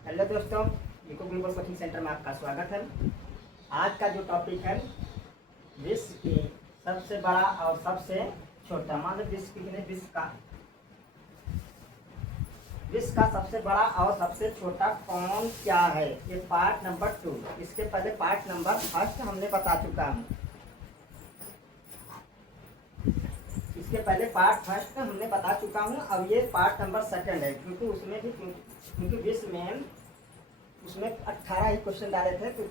Hello दोस्तों, eco global coaching centre में आपका स्वागत है। आज का जो टॉपिक है विश्व की सबसे बड़ा और सबसे छोटा, मान लो विश्व का सबसे बड़ा और सबसे छोटा कौन क्या है, ये पार्ट नंबर 2। इसके पहले पार्ट नंबर 1 हमने बता चुका हूँ। इसके पहले पार्ट 1 हमने बता चुका हूँ। अब ये पार्ट नंबर 2 है, क्योंकि उसमें भी क्योंकि विश्व में उसमें 18 ही क्वेश्चन डाले थे, तो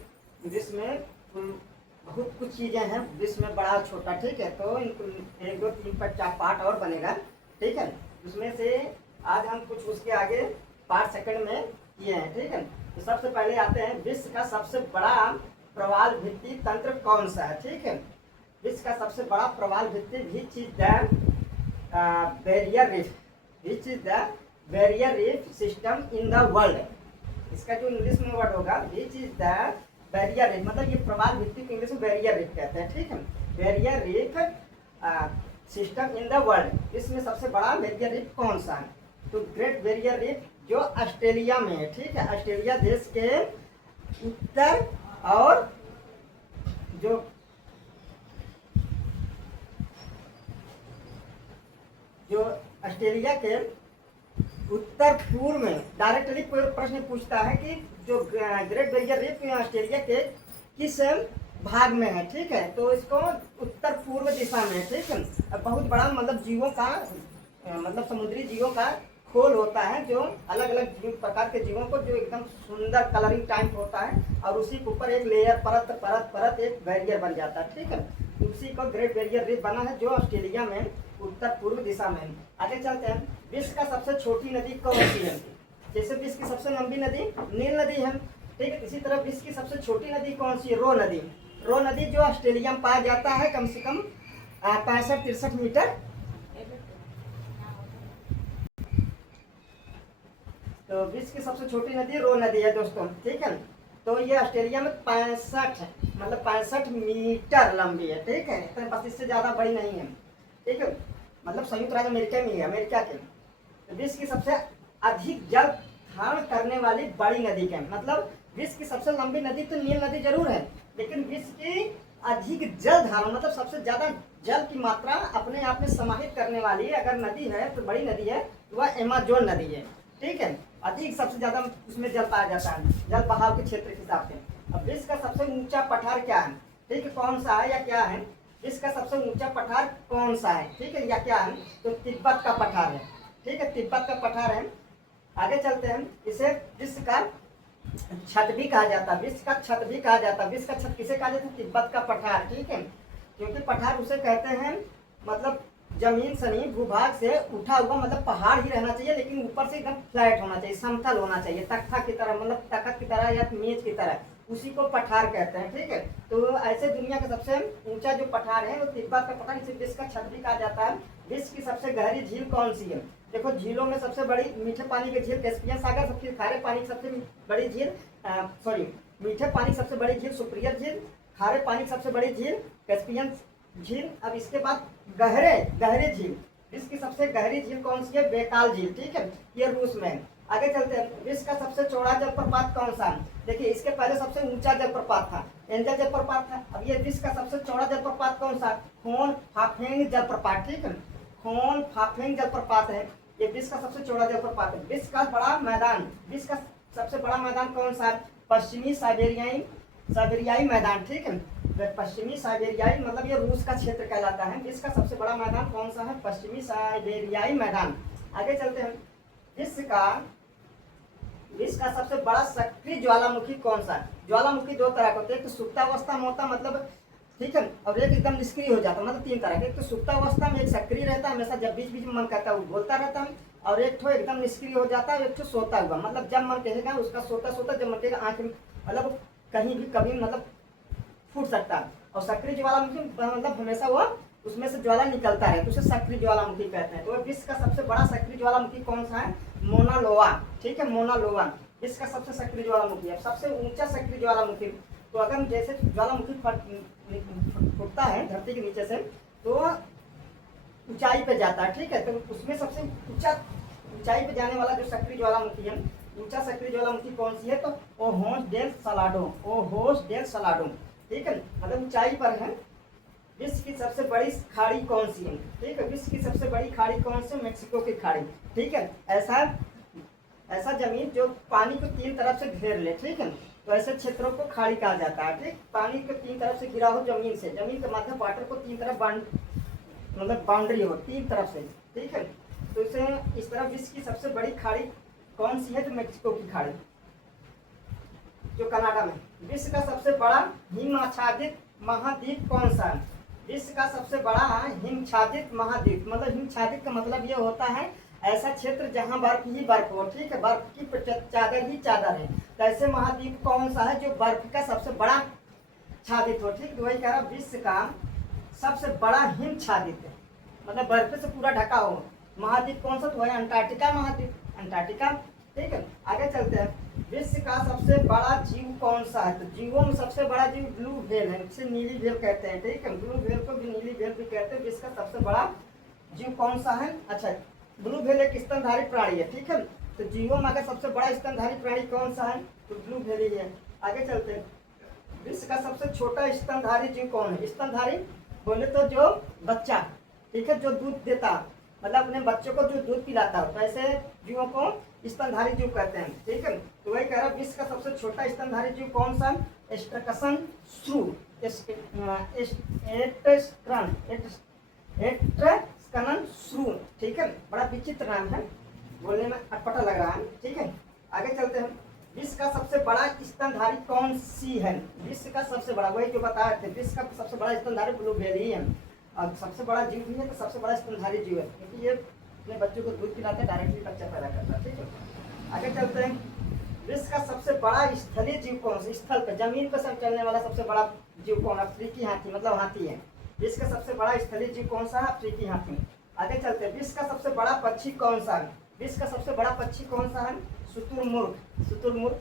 विश्व में बहुत कुछ चीज़ें हैं विश्व में, बड़ा छोटा। ठीक है, तो 1 2 3 4 पार्ट और बनेगा। ठीक है, उसमें से आज हम कुछ उसके आगे पार्ट 2 में किए हैं। ठीक है, तो सबसे पहले आते हैं, विश्व का सबसे बड़ा प्रवाल भित्ति तंत्र कौन सा है। ठीक है, विश्व का सबसे बड़ा प्रवाल भित्ति which is the barrier reef, which is the barrier reef system in the world. इसका जो इंग्लिश में वर्ड होगा which is the barrier reef, मतलब ये प्रवाल भित्ति को इंग्लिश में बैरियर रीफ कहते हैं। ठीक है, barrier reef system in the world, इसमें सबसे बड़ा बैरियर रीफ कौन सा है? तो ग्रेट बैरियर रीफ जो ऑस्ट्रेलिया में है। ठीक है, ऑस्ट्रेलिया देश के उत्तर और जो ऑस्ट्रेलिया के उत्तर पूर्व में डायरेक्टली कोई प्रश्न पूछता है कि जो ग्रेट बैरियर रीफ ऑस्ट्रेलिया के किस भाग में है। ठीक है, तो इसको उत्तर पूर्व दिशा में है। ठीक है, बहुत बड़ा मतलब जीवों का मतलब समुद्री जीवों का खोल होता है, जो अलग अलग प्रकार के जीवों को जो एकदम सुंदर कलरिंग टाइप होता है, और उसी के ऊपर एक लेयर परत परत परत एक बैरियर बन जाता है। ठीक है, उसी को ग्रेट बैरियर रीफ बना है, जो ऑस्ट्रेलिया में उत्तर पूर्व दिशा में है। आगे चलते हैं, विश्व का सबसे छोटी नदी कौन सी है? जैसे विश्व की सबसे लंबी नदी नील नदी है। ठीक है, इसी तरह विश्व की सबसे छोटी नदी कौन सी है? रो नदी। रो नदी जो ऑस्ट्रेलिया में पाया जाता है, कम से कम 65-63 मीटर। तो विश्व की सबसे छोटी नदी रो नदी है दोस्तों। ठीक है, तो ये ऑस्ट्रेलिया में 65 मीटर लंबी है। ठीक है, तो बस इससे ज़्यादा बड़ी नहीं है। ठीक है, मतलब संयुक्त राज्य अमेरिका में है, अमेरिका के। तो विश्व की सबसे अधिक जल धारण करने वाली बड़ी नदी के, मतलब विश्व की सबसे लंबी नदी तो नील नदी जरूर है, लेकिन विश्व की अधिक जल धारण मतलब सबसे ज्यादा जल की मात्रा अपने आप में समाहित करने वाली अगर नदी है, तो बड़ी नदी है, तो वह अमेज़न नदी है। ठीक है, अधिक सबसे ज्यादा उसमें जल पाया जाता है, जल बहाव के क्षेत्र के हिसाब से। अब विश्व का सबसे ऊंचा पठार क्या है? ठीक है, कौन सा है या क्या है? विश्व का सबसे ऊंचा पठार कौन सा है? ठीक है, या क्या है? तो तिब्बत का पठार है। ठीक है, तिब्बत का पठार है। आगे चलते हैं, इसे विश्व का छत भी कहा जाता है, विश्व का छत भी कहा जाता है। विश्व का छत किसे कहा जाता है? तिब्बत का पठार। ठीक है, क्योंकि पठार उसे कहते हैं, मतलब जमीन सनी भूभाग से उठा हुआ, मतलब पहाड़ ही रहना चाहिए, लेकिन ऊपर से एकदम फ्लैट होना चाहिए, समतल होना चाहिए, तख्ता की तरह, मतलब तख्त की तरह या मेज की तरह, उसी को पठार कहते हैं। ठीक है, तो ऐसे दुनिया का सबसे ऊंचा जो पठार है वो तिब्बत का पठार, इसे विश्व का छत भी कहा जाता है। विश्व की सबसे गहरी झील कौन सी है? देखो, झीलों में सबसे बड़ी मीठे पानी की झील कैस्पियन सागर, सबसे खारे पानी की सबसे बड़ी झील मीठे पानी की सबसे बड़ी झील सुप्रियर झील, खारे पानी की सबसे बड़ी झील कैस्पियन झील। अब इसके बाद गहरे झील, विश्व की सबसे गहरी झील कौन सी है? बैकाल झील। ठीक है, ये रूस में है। आगे चलते हैं, विश्व का सबसे चौड़ा जलप्रपात कौन सा है? देखिए, इसके पहले सबसे ऊंचा जलप्रपात था, एंजल जलप्रपात था। अब ये विश्व का सबसे चौड़ा जलप्रपात कौन सा? खोन फाफेंग जलप्रपात। ठीक है, खोन फाफेंग जलप्रपात है, ये विश्व का सबसे चौड़ा जलप्रपात है। विश्व का बड़ा मैदान, विश्व का सबसे बड़ा मैदान कौन सा है? पश्चिमी साइबेरियाई मैदान। ठीक है, पश्चिमी साइबेरियाई मतलब ये रूस का क्षेत्र कहलाता है। विश्व का सबसे बड़ा मैदान कौन सा है? पश्चिमी साइबेरियाई मैदान। आगे चलते हैं, विश्व का सबसे बड़ा सक्रिय ज्वालामुखी कौन सा है? ज्वालामुखी 2 तरह के होते हैं, एक तो सुप्तावस्था में होता, मतलब ठीक है, और एक एकदम निष्क्रिय हो जाता, मतलब 3 तरह के। एक तो सुप्तावस्था में एक सक्रिय रहता है, हमेशा जब बीच बीच में मन करता है वो बोलता रहता है, और एक ठो एकदम निष्क्रिय हो जाता है, एक ठो सोता हुआ, मतलब जब मन कहेगा उसका सोता सोता, जब मन कहेगा आँख में, मतलब कहीं भी कभी मतलब फूट सकता है। और सक्रिय ज्वालामुखी मतलब हमेशा वो उसमें से ज्वाला निकलता है, तो उसे सक्रिय ज्वालामुखी कहते हैं। तो विश्व का सबसे बड़ा सक्रिय ज्वालामुखी कौन सा है? मोना लोआ। ठीक है, मोना लोआ विश्व का सबसे सक्रिय ज्वालामुखी है। सबसे ऊंचा सक्रिय ज्वालामुखी, तो अगर जैसे ज्वालामुखी फूटता है धरती के नीचे से, तो ऊंचाई पे जाता है। ठीक है, तो उसमें सबसे ऊंचाई पे जाने वाला जो सक्रिय ज्वालामुखी है ऊंचा सक्रिय ज्वालामुखी कौन सी है, तो ओहोस डेल सलाडो, ओहोस डेल सलाडो, ठीक है, मतलब ऊंचाई पर है। विश्व की सबसे बड़ी खाड़ी कौन सी है, ठीक है, विश्व की सबसे बड़ी खाड़ी कौन सी, मेक्सिको की खाड़ी, ठीक है। ऐसा जमीन जो पानी को तीन तरफ से घेर ले, ठीक है, तो ऐसे क्षेत्रों को खाड़ी कहा जाता है, ठीक। पानी को तीन तरफ से घिरा हो जमीन से, जमीन के माध्यम वाटर को तीन तरफ मतलब बाउंड्री हो तीन तरफ से, ठीक है, तो इसे इस तरह विश्व की सबसे बड़ी खाड़ी कौन सी है, तो मेक्सिको की खाड़ी जो कनाडा में। विश्व का सबसे बड़ा हिम आच्छादित महाद्वीप कौन सा है, विश्व का सबसे बड़ा हिमच्छादित महाद्वीप, मतलब हिमच्छादित का मतलब ये होता है ऐसा क्षेत्र जहां बर्फ ही बर्फ हो, ठीक है, बर्फ की चादर ही चादर है, तो ऐसे महाद्वीप कौन सा है जो बर्फ का सबसे बड़ा छादित हो, ठीक, तो वही कह रहा विश्व का सबसे बड़ा हिमच्छादित है, मतलब बर्फ से पूरा ढका हो महाद्वीप कौन सा, तो वही अंटार्कटिका महाद्वीप, अंटार्कटिका, ठीक है। आगे चलते हैं, विश्व का सबसे बड़ा जीव कौन सा है, तो जीवों में सबसे बड़ा जीव ब्लू व्हेल है, इसे नीली व्हेल कहते हैं, ठीक है, ब्लू व्हेल को भी नीली व्हेल भी कहते हैं। विश्व का सबसे बड़ा जीव कौन सा है, अच्छा, ब्लू व्हेल एक स्तनधारी प्राणी है, ठीक है, तो जीवों में अगर सबसे बड़ा स्तनधारी प्राणी कौन सा है, तो ब्लू व्हेल ही है। आगे चलते हैं, विश्व का सबसे छोटा स्तनधारी जीव कौन है, स्तनधारी बोले तो जो बच्चा, ठीक है, जो दूध देता, मतलब अपने बच्चों को जो दूध पिलाता हो, तो ऐसे जीवों को स्तनधारी जीव कहते हैं, ठीक है, तो वही कह रहा विश्व का सबसे छोटा स्तनधारी जीव कौन सा, एस्ट्रकसन श्रू, एट्रस्कनन श्रू, ठीक है, बड़ा विचित्र नाम है, बोलने में अटपटा लग रहा है, ठीक है। आगे चलते हैं, विश्व का सबसे बड़ा स्तनधारी कौन सी है, विश्व का सबसे बड़ा, वही जो बता रहे थे, विश्व का सबसे बड़ा स्तनधारी ब्लू व्हेल ही है, और सबसे बड़ा जीव भी है, तो सबसे बड़ा स्तनधारी जीव है, क्योंकि ये अपने बच्चों को दूध पिलाते हैं, डायरेक्टली बच्चा पैदा करता है, ठीक है। आगे चलते हैं, विश्व का सबसे बड़ा स्थलीय जीव कौन सा, स्थल पर जमीन पर सब चलने वाला सबसे बड़ा जीव कौन, अफ्रीकी हाथी, मतलब हाथी है। विश्व का सबसे बड़ा स्थलीय जीव कौन सा है, अफ्रीकी हाथी। आगे चलते हैं, विश्व का सबसे बड़ा पक्षी कौन सा है, विश्व का सबसे बड़ा पक्षी कौन सा है, शुतुरमुर्ग, शुतुरमुर्ग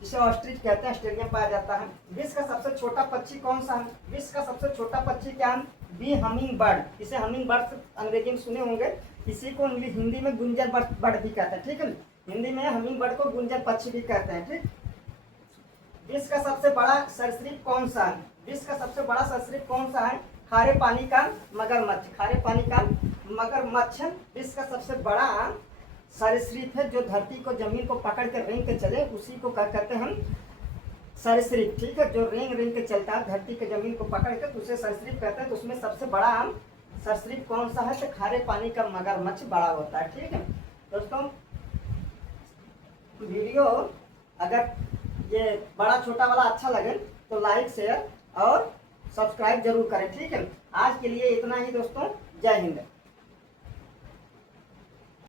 जिसे ऑस्ट्रिच कहते हैं, ऑस्ट्रेलिया में पाया जाता है। विश्व का सबसे छोटा पक्षी कौन सा है, विश्व का सबसे छोटा पक्षी क्या है, बी हमिंग बर्ड, इसे हमिंग बर्ड अंग्रेजी में सुने होंगे, इसी को हिंदी में गुंजन बर्ड भी कहते हैं, ठीक है, हिंदी में हमिंग बर्ड को गुंजन पक्षी भी कहते हैं, ठीक। विश्व का सबसे बड़ा सरीसृप कौन सा है, विश्व का सबसे बड़ा सरीसृप कौन सा है, खारे पानी का मगरमच्छ, खारे पानी का मगरमच्छ विश्व का सबसे बड़ा सरीसृप है, जो धरती को जमीन को पकड़ कर रेंग के चले, उसी को क्या कहते हैं हम, सरीसृप, ठीक है, जो रेंग रेंग के चलता है धरती के जमीन को पकड़ कर, तो उसे सरीसृप कहते हैं। तो उसमें सबसे बड़ा सरीसृप कौन सा है, तो खारे पानी का मगरमच्छ बड़ा होता है, ठीक है। दोस्तों वीडियो अगर ये बड़ा छोटा वाला अच्छा लगे तो लाइक शेयर और सब्सक्राइब जरूर करें, ठीक है। आज के लिए इतना ही दोस्तों, जय हिंद।